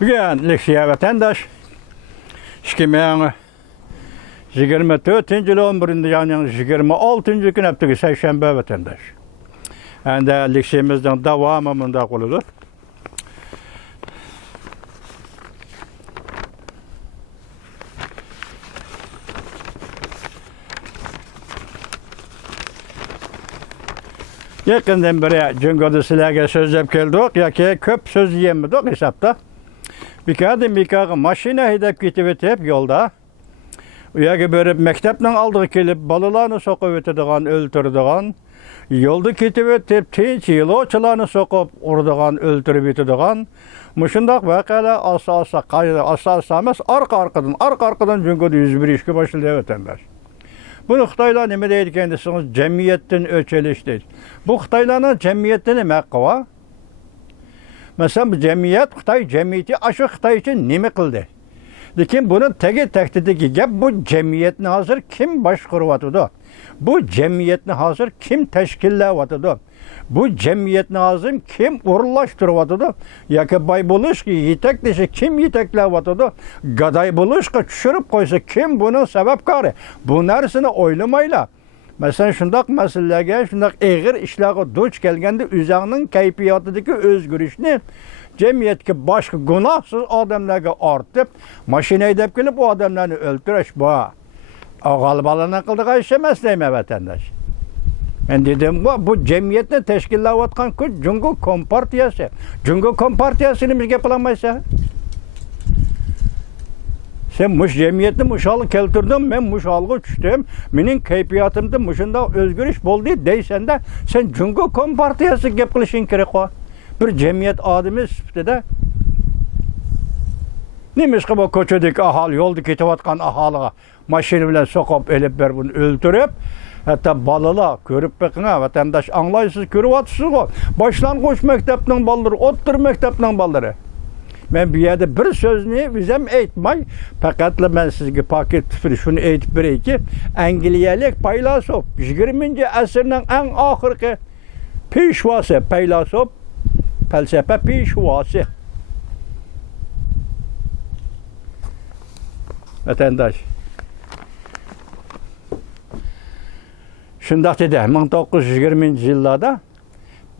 Bugün Leksiya vatandaş 2024 yıl 11. yanın 26. gün hafta Seyşembe vatandaş. Endi Leksiyamızdan devamında koludur. Yakından beri Cungo'da sizlerge sözlep geldik. Yaki köp söz yemedik hesapta. Bir kağıdı maşina hedef gitip hep yolda. Uyagi beri mektepten aldığı kelip balılarını sokup ötüdüğün, öldürdüğün. Yolda gitip tinç yıloçlarını sokup urduğun, öldürüp ötüdüğün. Muşundak vakala asa emas arka-arkadan Cungo'da 101 işki başlıyor vatandaş. Bunu Xitaylar nime deydi kendisiniz? Cemiyetten ölçeliş deydi. Bu Xitaylarning cemiyeti nima qildi? Mesela bu cemiyet, Xitay cemiyeti aşı Xitay için nima qildi? Lekin buni tahdidiki gap bu cemiyetni hozir kim boshqaryapti? Bu cemiyetni hozir kim tashkillayapti? Bu cemiyetni hozir kim o'rinlashtiryapti? Yoki boy bo'lishga yetaklishi kim yetaklayapti? Gaday bo'lishga tushirib qo'ysa kim buni sababkori? Bu narsani o'ylamaylar. Mesela shundoq masalalarga, shundoq eg'ir ishlarga duch kelganda o'zining kayfiyatidagi o'zgarishni cemiyetki boshqa gunohsiz odamlarga ortib, mashina haydab kelib o odamlarni o'ldirish bu g'albalarning qildigan ish emas deyman vatandosh. Men dedim bu cemiyetni tashkillayotgan kuch Jungo Kompartiyasi. Jungo Kompartiyasini bizga qilamaysa? Sen muş cemiyetni muşalı keltirdin, men muşalga tushdim. Mening kayfiyatimda mushunda o'zgarish bo'ldi deysan da, sen Jungo Kompartiyasi gap qilishing kerak o. Bir cemiyet adamı sifatida nimishqa bu ko'chadagi aholi, yo'lda ketayotgan aholiga mashina bilan so'qib elib berib uni o'ldirib, hatta balalar ko'rib beqinga vatandosh anglaysiz ko'ryapsizku. Boshlang'ich maktabning bolalari, o'rta maktabning bolalari. Men bu yerda bir so'zni o'zim aytmay, faqatla men sizga paket tufri shuni aytib berayki, angliyalik faylasuf 20-asrning eng oxirgi peshvosi, faylasuf, falsafa peshvosi. Vatandosh shundoq dedi, 1920-yillarda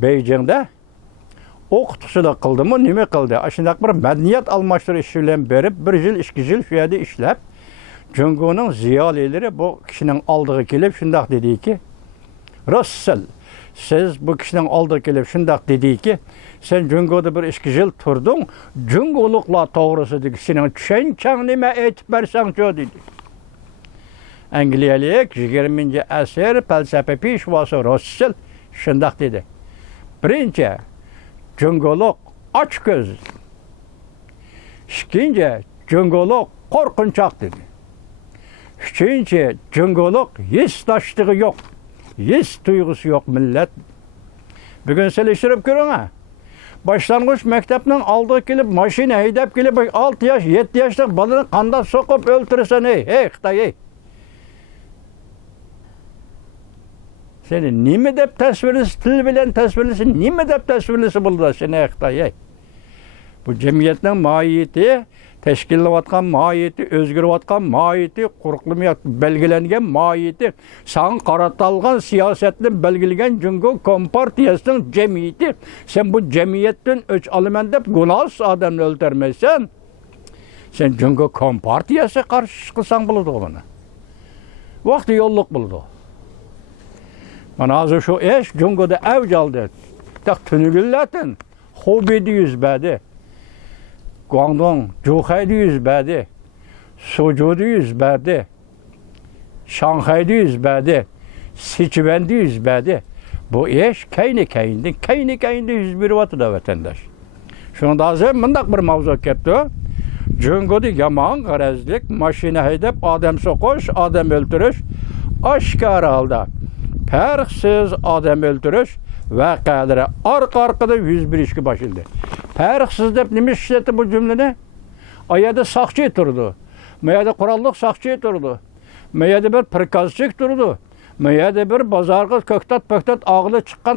Beijingda o'qituvchilik qildimi, nima qildi? Shundoq bir madaniyat almashtirish ishi bilan berib, 1 yil, 2 yil shu yerda ishlab, Jungoning ziyolilari bu kishining oldiga kelib shundoq dediki, Russell, siz bu kishining oldiga kelib shundoq dediki, sen Jungoda bir 2 yil turding, Jungoluklar to'g'risidagi sening tushunchang nima aytib bersang-chi dedi. Angliyalik 20-asr falsafa peshvosi Russell shundoq dedi. Birinchi Jungoluk ochko'z. Ikkinchi Jungoluk qo'rqinchoq dedi. Uchinchi Jungoluk yesdoshligi yo'q. Yes tuyg'usi yo'q millat. Bugun selishtirib ko'ring ha. Boshlang'ich maktabning oldiga kelib mashina haydab kelib 6 yosh, 7 yoshlik bolani qanday so'qib o'ltirsan ey Xitoy ey. Seni nima deb tasvirlasi, til bilan tasvirlasi, nima deb tasvirlasi bo'ldi seni Xitoy ey. Bu jamiyatning mohiyati, tashkillayotgan mohiyati, o'zgarayotgan mohiyati, qo'riqlamayotgan belgilangan mohiyati, san qaratalgan siyosatni belgilagan Jungo Kompartiyasining jamiyati. Sen bu jamiyatdan o'ch olaman deb gunohsiz odamni o'ldirmaysan. Sen Jungo Kompartiyasi qarshi qilsang bo'ladi buni. Vaqti yo'lliq bo'ldi. Mana hozir shu ish Jungoda avj oldi. Tunugillardan Hubeyda yuz berdi. Guangdong, Zhuhayda yuz berdi. Suzhouda yuz berdi. Shanghayda yuz berdi. Sichuanda yuz berdi. Bu ish kayni yuz beryapti vatandosh. Shunda hozir mundaq bir mavzu kelibdi. Jungoda yomon g'arazlik mashina haydab odam so'qish, odam o'ldirish oshkora holda farqsiz odam o'ldirish voqealari orqa-orqadan 101 boshildi. Farqsiz deb nima ishlatdi bu jumlani? Oyada soqchi turdi. Mayada qurolliq soqchi turdi. Mayada bir prikazchik turdi. Mayada bir bozorga ko'ktat-po'ktat og'li chiqqan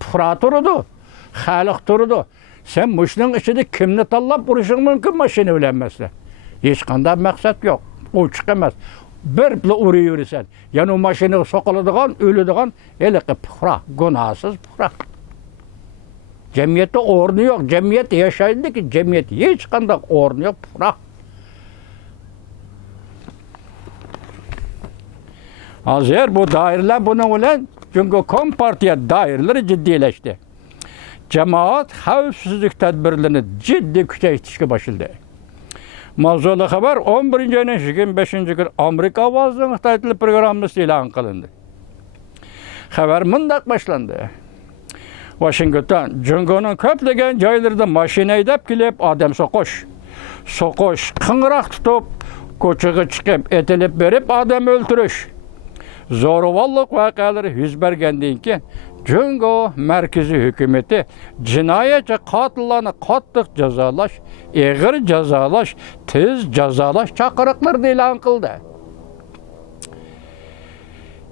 puhra turdi. Xalq turdi. Sen muşunun içinde kimni tanlap vuruşun mümkün maşini bilenmezse. Hiç kanda maksat yok. O çıkamaz. Bir bile uğrayırsan. Yani o maşini sokuladığın, ölüdüğün, hele ki pıhra, günahsız pıhra. Cemiyette ornu yok. Cemiyet yaşayındı ki cemiyet hiç kanda ornu yok pıhra. Hazır bu daireler bunun bilen çünkü Kompartiya daireleri ciddileşti. Cemaat xavfsizlik tedbirlerini ciddi küçeytişe başladı. Mavzulu haber 11. ayının 25. gün Amerika avazının Xitay tili programması ilan kılındı. Haber mındak başlandı. Washington, Cungo'nun köplegen joylarida mashina haydap kelib, odam so'qish, qing'roq tutib, ko'chaga chiqib, etilib berib, odam o'ldirish. Zo'ravonlik voqealari yuz bergandan keyin Cungo markaziy hukumati jinoyatchi qotillarni qattiq jazolash, og'ir jazolash, tez jazolash chaqiriqlarini e'lon qildi.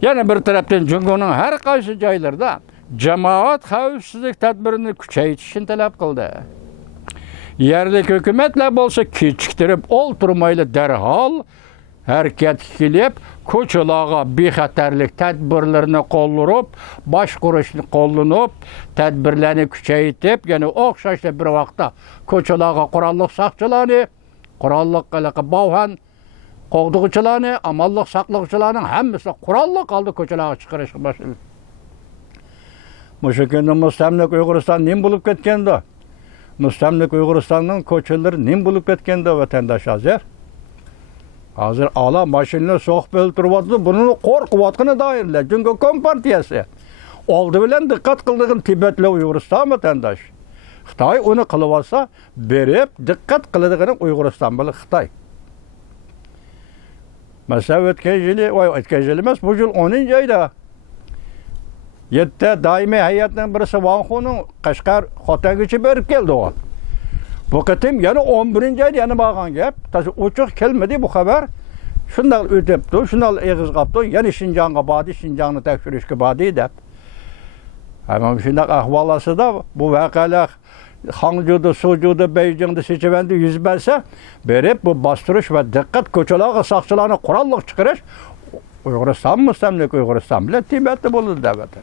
Yana bir tarafdan Cungo'ning har qaysi joylarida jamoat xavfsizlik tadbirini kuchaytirishni talab qildi. Yerlik hukumatlar bo'lsa kechiktirib o'ltirmayli darhol harakat qilib, ko'chalarga bexatarlik tadbirlarini qo'llanib, boshqarishni qo'llanib, tadbirlarni kuchaytirib, ya'ni o'xshashli bir vaqtda ko'chalarga qurolli saqchilarni, qurolli qalaqa bovhan qo'g'dug'ichilarni, amalliq saqlovchilarning hammasi qurolli qoldi ko'chalarga chiqarishga boshladi. O'sha kunda mustamlik Uyg'uriston nim bo'lib ketganda, mustamlik Uyg'uristonning ko'chalari nim bo'lib ketganda vatandosh hozir ala mashinalar so'qib o'ltiryapti, buni qo'rqiyotgani doirlar. Chunki Kompartiyasi oldi bilan diqqat qildigan Tibetli Uyg'uriston vatandosh. Xitoy uni qilib olsa, berib diqqat qiladigan Uyg'uriston bilan Xitoy. Masalan, o'tgan yil emas, bu yil 10-oyda 7 doimiy hay'atning birisi Vanxuning Qashqar Xotangacha berib keldi o. Bu qatim yana 11-oyda yana borgan gap, ochiq kelmadi bu xabar. Shunday o'tibdi, shunday eg'iz qapti, yana Shinjongga bordi, Shinjongni tekshirishga bordi deb. Ama shunday ahvolasida bu voqealar Hangzhouda, Suzhouda, Beijingda, Sichuanda yuz bersa, berib bu bostirish va diqqat ko'chalarga saqchilarni qurolli chiqarish Uyg'uriston mustamlik Uyg'uriston bilan Tibetda bo'ldi davlatdan.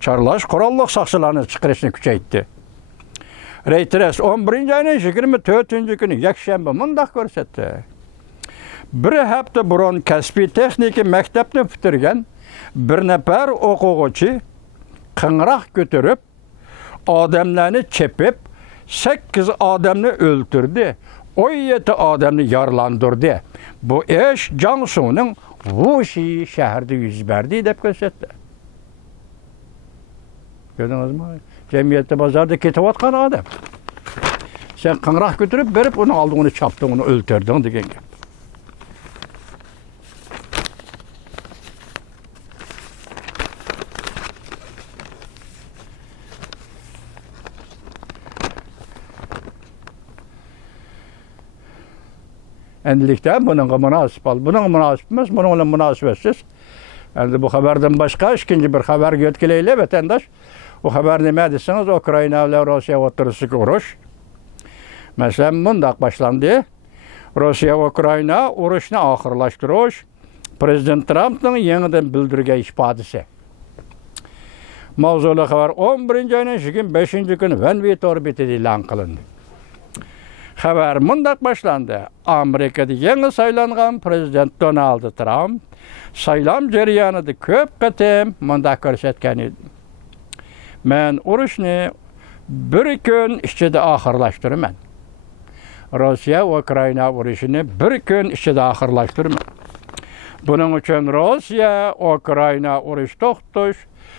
Çarlaş qurolli saqchilarni chiqarishni kuchaytirdi. Reuters 11-oyning 24 kuni yakshanba mundaq ko'rsatdi. Bir hafta burun kasbiy texnika maktabni bitirgan bir nafar o'quvchi qing'roq ko'tarib, odamlarni chepib, 8 odamni o'ldirdi, 17 odamni yaralandirdi. Bu ish Jiangsuning Wuxi shahrida yuz berdi deb ko'rsatdi. Gördünüz mü? Cemiyette pazarda ketayotgan adam. Sen qing'roq ko'tarib berib, uni oldingni chopding, uni o'ldirding degan gap. Endilikda bununla münasip ol. Bununla münasip emas, bununla münasibetsiz. Endi bu xabardan boshqa ikinci bir xabar yetkileyli vatandaş. Bu xabar nima deseniz, Ukraina bilan Rossiya o'rtasidagi urush. Masalan, mundaq boshlandı. Rossiya va Ukraina urushni oxirlashtirish Prezident Trumpning yangidan bildirgan ifodasi. Mavzuli xabar 11-oyning 25 kuni Vanvit orbitida e'lon qilindi. Xabar mundaq boshlandı. Amerikada yangi saylangan Prezident Donald Trump saylam jarayonida ko'p qatim mundaq ko'rsatgan edi. Men urushni bir kun ichida oxirlashtiraman. Rossiya va Ukraina urushini bir kun ichida oxirlashtiraman. Buning uchun Rossiya va Ukraina urush to'xtatish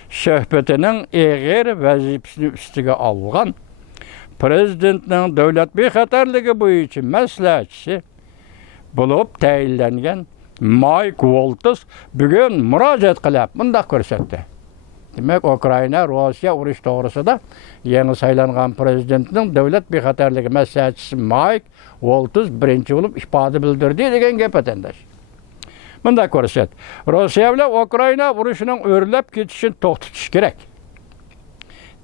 suhbatining og'ir vazifasini ustiga olgan prezidentning davlat bexatarligi bo'yicha maslahatchisi bo'lib tayinlangan Mike Waltz bugun murojaat qilib bunday ko'rsatdi. Demak, Ukraina Rossiya urush to'g'risida yangi saylangan prezidentning davlat bexatarligi maslahatchisi Mike Waltz birinchi bo'lib ifoda bildirdi degan gap vatandosh. Bunday ko'rsat. Rossiya bilan Ukraina urushining o'rlab ketishini to'xtatish kerak.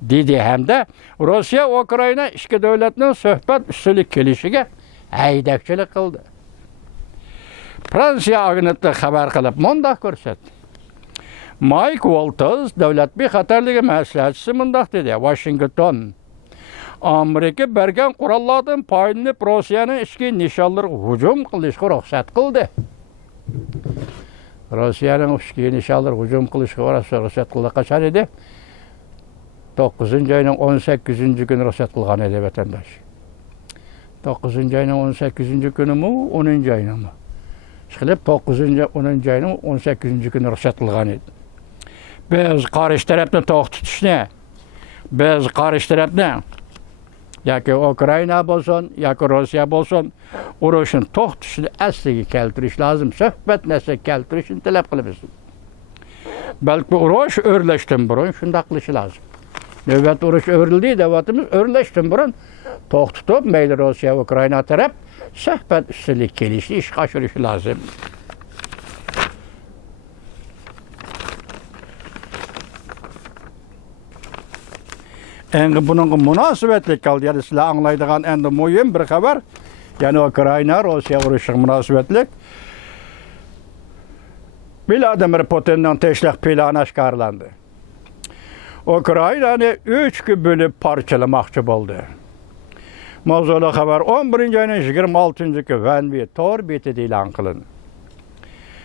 dedi hamda Rossiya Ukraina ikki davlatning suhbat usulik kelishiga haydakchilik qildi. Fransiya agenti xabar qilib mundaq ko'rsatdi. Mike Walters davlat bexatarligi maslahatchisi mundaq dedi. Washington Amerika bergan qurollardan foydalanib Rossiyaning ichki nishonlariga hujum qilishga ruxsat qildi. Rossiyaning ichki nishonlariga hujum qilishga ruxsat qildi. Qachon edi? 9-oyning 18-kuni ruxsat qilgan edi vatandosh. 9-oyning 18-kunimi, 10-oyinimi? Ishqilib 9-10-oyning 18-kuni ruxsat qilgan edi. Biz qarshi tarafni to'xtatishni, biz qarshi tarafni yoki Ukraina bo'lsin, yoki Rossiya bo'lsin, urushni to'xtatishni asliga keltirish lozim. Suhbat narsa keltirishni talab qilamiz. Balki urush o'rlashdan burun shunday qilish lozim. Navbat urush o'rildi, davlatimiz o'rlashdan burun to'xtatib, mayli Rossiya, Ukraina taraf suhbat usuliga kelishni ishga oshirish lozim. Endi bunun münasebetlik kaldı. Yani sizler anlaydıgan endi mühim bir haber. Yani Ukrayna, Rusya uruşuq münasebetlik. Vladimir Putin'nin teşlik planı aşkarlandı. Ukrayna'nı 3 bölüp parçalamakçı oldu. Mavzulu haber 11. ayının 26. Venvi tor beti ilan kılın.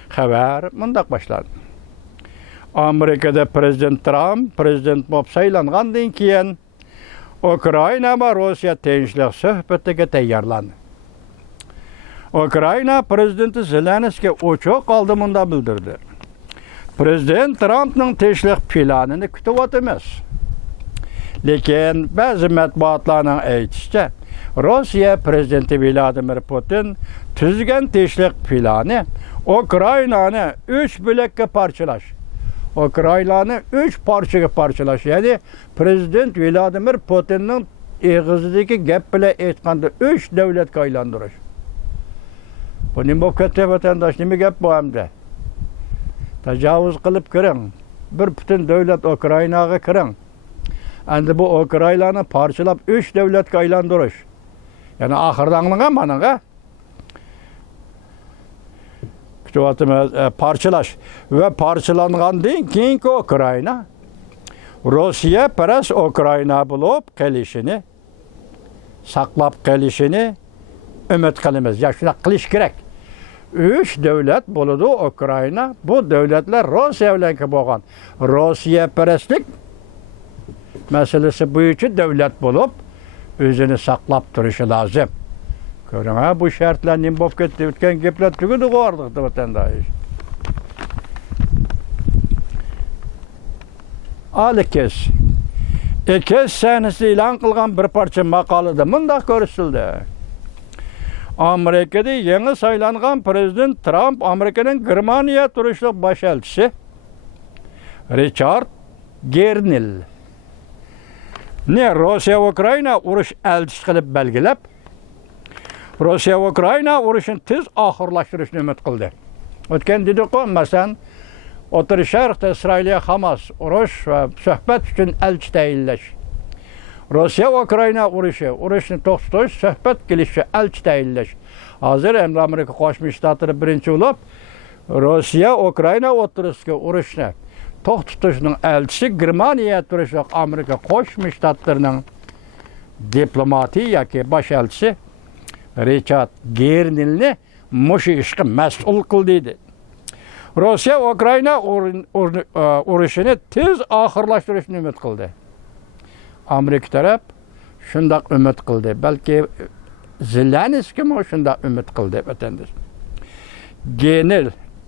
Haber mundaq başladı. Amerika'da Prezident Trump, Prezident Bob saylanğandan keyin Ukrayna ve Rusya tinchlik suhbatiga tayyorlandi. Ukrayna Prezidenti Zelenskiy ochiq oldimunda bildirdi. Prezident Trump'ning tinchlik planini kutyapmiz. Lekin ba'zi matbuotlarning aytishicha, Rossiya Prezidenti Vladimir Putin tuzgan tinchlik plani Ukraynani 3 bo'lakka parchalash. Ukraynani 3 parchaga parchalash. Yani Prezident Vladimir Putin'ning eg'izidagi gap bilan aytganda 3 davlatga aylantirish. Bu nima bo'lib ketdi vatandosh, nima gap bu hamda? Tajovuz qilib kiring. Bir butun davlat Ukrainaga kiring. Endi bu Ukraynani parchalab 3 davlatga aylantirish. Yani oxirida anglagan managa parçalaş ve parçalanğandan keyinki Ukrayna Rossiya paras Ukrayna bo'lib qolishini, saqlab qolishini umid qilamiz. Ya shuna qilish kerak. 3 davlat bo'ladi Ukrayna. Bu davlatlar Rossiya bilan bo'lgan. Rossiya parastlik masalasi bo'yicha davlat bo'lib o'zini saqlab turishi lozim. Görün ha, bu şartlar nima bo'lib ketdi? O'tgan gaplar tugadi qo'rdiqdi vatandosh. Alikes. Ekes sanasi e'lon qilgan bir parcha maqolada mundaq ko'rsatildi. Amerikada yangi saylangan Prezident Trump Amerikaning Germaniya turishliq bosh elchisi Richard Gernil ne Rossiya va Ukraina urush elchisi qilib belgilab Rossiya ve Ukrayna urushini tez oxirlashtirishni umid qildi. O'tgan dedik-ku, masalan, O'rta Sharqda Isroilga Hamas urush va suhbat uchun elchi tayinlash. Rossiya ve Ukrayna urushni to'xtatish, suhbat qilishga elchi tayinlash. Hozir ham Amerika Qo'shma Shtatlari birinchi bo'lib, Rossiya Ukrayna o'rtasidagi urushni to'xtatishning elchisi Germaniya turishliq Amerika Qo'shma Shtatlarining diplomatiya yoki bosh elchisi Richard Gernilni mushu ishga mas'ul qildi. Rossiya Ukrayna urushini tez oxirlashtirishni umid qildi. Amerika taraf shundoq umid qildi. Balki Zelenskiy ham shundoq umid qildi vatandosh.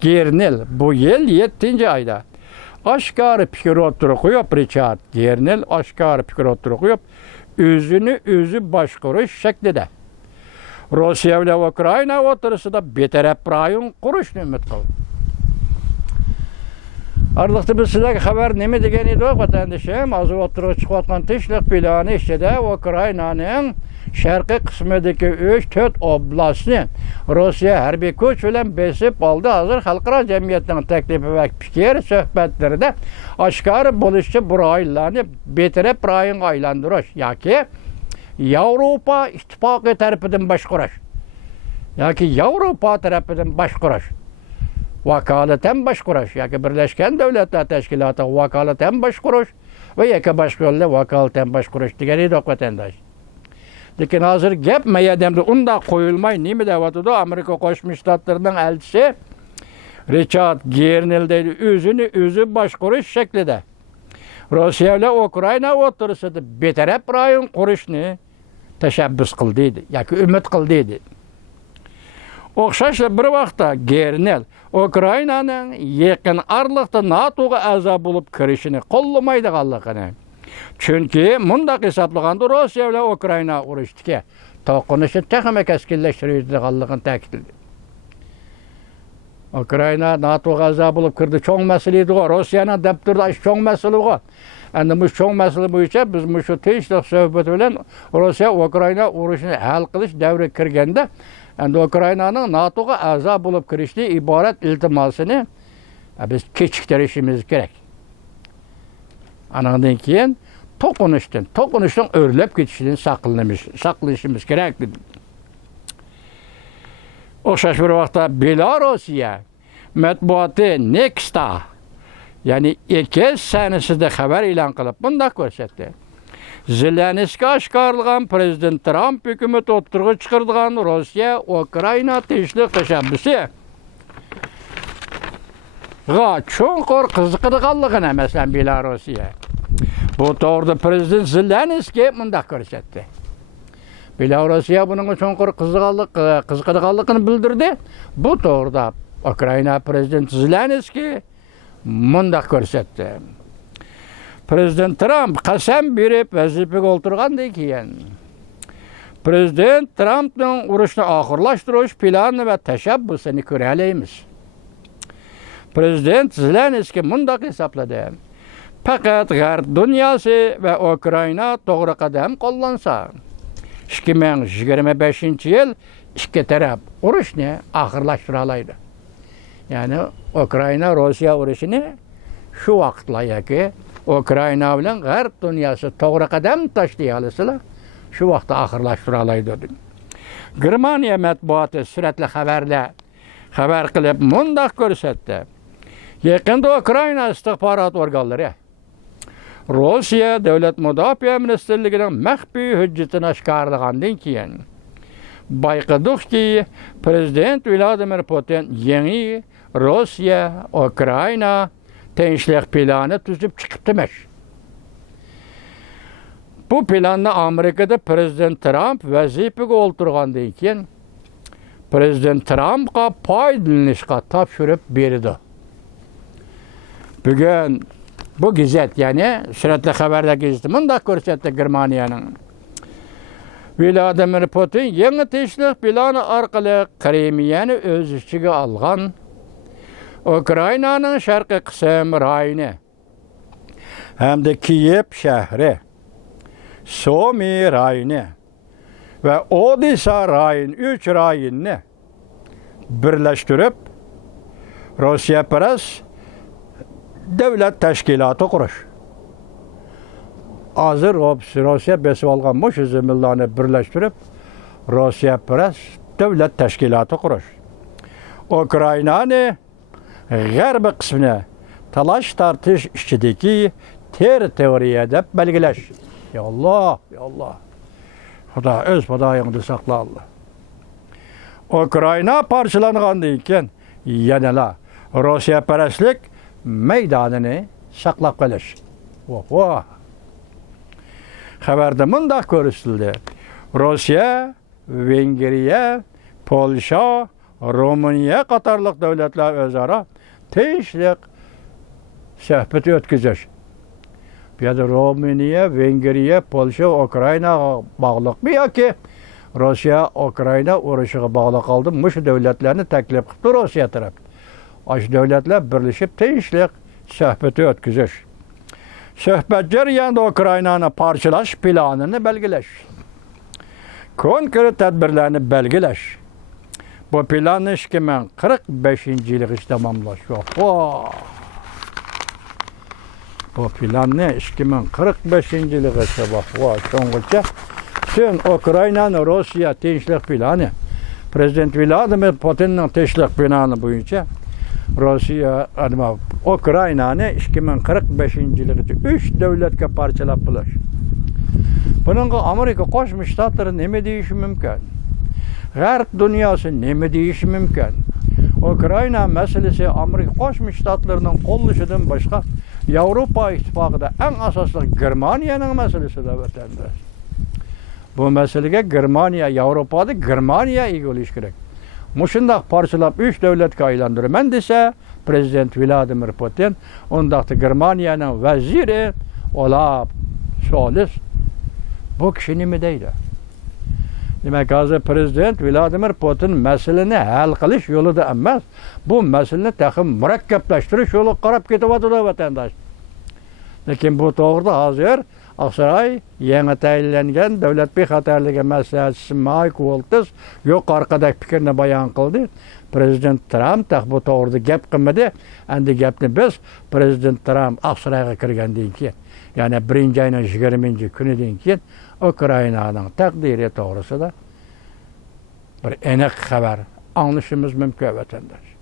Gernil bu yil 7-oyda oshkor fikr o'tirib qo'yib, Richard Gernil oshkor fikr o'tirib qo'yib, o'zi boshqarish shaklida Rossiya bilan Ukrayna o'rtasida betaraf rayon qurishni umid qildi. Arliqda biz sizlarga xabar nima degan edik vatandoshim? Hozir o'tirib chiqayotgan tinchlik plani ichida Ukraynaning sharqiy qismidagi 3-4 oblastni Rossiya harbiy kuch bilan besib oldi. Hozir xalqaro jamiyatning taklifi va fikr suhbatlarida oshkor bo'lishi bu rayonlarni betaraf rayonga aylantirish yoki Yevropa ittifoqi tarafidan boshqarish yoki Yevropa tarafidan boshqarish, vakolatan boshqarish yoki Birlashgan Davlatlar Tashkiloti vakolatan boshqarish va yoki boshqa yo'lda vakolatan boshqarish degan edi vatandosh. Lekin hozir gap mayadamda unda qo'yilmay nima deyapti? Amerika Qo'shma Shtatlarining elchisi Richard Gernel deydi, o'zi boshqarish shaklida Rossiya bilan Ukraina o'rtasida betaraf rayon qurishni tashabbus qildi dedi yoki umid qildi dedi. O'xshash bir vaqtda Gernel Ukrainaning yaqin araliqda NATOga a'zo bo'lib kirishini qo'llamaydiganligini, chunki mundaq hisoblaganda Rossiya bilan Ukraina urushdiki to'qinishni texnik kaskinlashtiradiganligini ta'kidladi. Ukraina NATOga a'zo bo'lib kirdi, cho'ng masala edi. Rossiyaning dabturda cho'ng masala bor. Endi bu cho'ng masala bo'yicha biz shu tinchlik suhbati bilan Rossiya Ukraina urushini hal qilish davriga kirganda endi Ukrainaning NATOga a'zo bo'lib kirishni iborat iltimosini biz kechiktirishimiz kerak. Andan keyin to'qinishdan o'rlab ketishidan saqlanishimiz kerak dedi. O'xshash bir vaqtda Belorussiya matbuoti Nexta ya'ni Ekes sanasida xabar e'lon qilib bunda ko'rsatdi. Zelenskiy oshkorlagan prezident Trump hukumat o'tirg'i chiqargan Rossiya Ukraina tinchlik tashabbusi va cho'nqur qiziqadiganligini masalan Belorussiya. Bu to'g'rida prezident Zelenskiy bunda ko'rsatdi. Belorussiya buning cho'nqur qiziqadiganligini bildirdi. Bu to'g'rida Ukraina prezident Zelenskiy bunda ko'rsatdi. Prezident Trump qasam berib vazifaga o'tirgandan keyin Prezident Trumpning urushni oxirlashtirish plani va tashabbusini ko'ra olamiz. Prezident Zelenskiy bunda hisobladi. Faqat G'arb dunyosi va Ukraina to'g'ri qadam qo'llansa 2025-yil ikki taraf urushni oxirlashtira oladi. Ya'ni Ukraina Rossiya urushini shu vaqtlar yoki Ukraina bilan G'arb dunyosi to'g'ri qadam tashlay olsalar, shu vaqtda oxirlashtira oladi dedi. Germaniya matbuoti suratli xabar qilib mundaq ko'rsatdi. Yaqinda Ukraina istixborot organlari Rossiya davlat mudofaa ministrligining maxfiy hujjatini oshkorlagandan keyin bayqadiki prezident Vladimir Putin yangi Rossiya Ukraina tinchlik plani tuzib chiqibdi. Bu planni Amerikada prezident Trump vazifaga o'tirgandan keyin prezident Trumpga foydalanishga topshirib berdi. Bugun bu gazet ya'ni suratli xabarda gazeti bunda ko'rsatdi Germaniyaning. Vladimir Putin yangi tinchlik plani orqali Krimiyani o'z ichiga olgan Ukrainaning sharqiy qismi rayoni hamda Kiyev shahri, Sumy rayoni va Odessa rayoni 3 rayonni birlashtirib Rossiyaparast davlat tashkiloti qurish. Hozir Rossiya besib olgan bu zaminlarni birlashtirib Rossiyaparast davlat tashkiloti qurish. Ukrainani g'arbiy qismini talash tartish ichidagi territoriya deb belgilash. Ya Allah, ya Allah. Xudo o'z xudoyingni saqla Allah. Ukraina parchalangandan keyin yana Rossiyaparastlik maydonini saqlab qolish. Voh. Xabarda mundaq ko'rsatildi. Rossiya, Vengriya, Polsha, Ruminiya qatorliq davlatlar o'zaro tinchlik suhbat o'tkazish. Bu yerda Ruminiya, Vengriya, Polsha, Ukraina bog'liqmi yoki Rossiya Ukraina urushiga bog'liq qoldi? Shu davlatlarni taklif qildi Rossiya taraf. Shu davlatlar birlashib tinchlik suhbat o'tkazish. Suhbat jarayonida Ukrainani parchalash planini belgilash. konkret tedbirlerini belgileş. Bu planı 2045 yılı tamamlaşıyor. Bu planı 2045 yılı bak. Sonuçta tüm Ukrayna'nın Rusya tinçlik planı. Prezident Vladimir Putin'in tinçlik planı boyunca Rusya, Ukrayna'nı 2045 yılı 3 devletke parçalap buluş. Bununla Amerika Qo'shma Shtatları nima deyishi mumkin? G'arb dunyosi nima deyishi mumkin? Ukraina masalasi Amerika Qo'shma Shtatlarining qo'llashidan boshqa Yevropa ittifoqida eng asosli Germaniyaning masalasidir vatandosh. Bu masalaga Germaniya, Yevropada Germaniya ega bo'lishi kerak. Mushundaq parchalab 3 davlatga aylantiraman desa, Prezident Vladimir Putin undaqda Germaniyaning vaziri Olaf Scholz bu kishi nima deydi? Demak, hozir Prezident Vladimir Putin masalani hal qilish yo'lida emas, bu masalani taxim murakkablashtirish yo'liga qarab ketyapti vatandosh. Lekin bu to'g'rida hozir Aqsaray yangi tayinlangan davlat bexatarligi maslahatchisi Mike Waltz yuqoridagi fikrni bayon qildi. Prezident Trump bu to'g'rida gap qilmadi. Endi gapni biz Prezident Trump Aqsarayga kirgandan keyin, ya'ni 1-oyning 20-kunidan keyin Ukraynaning taqdiri to'g'risida bir aniq xabar anglashimiz mumkin vatandosh.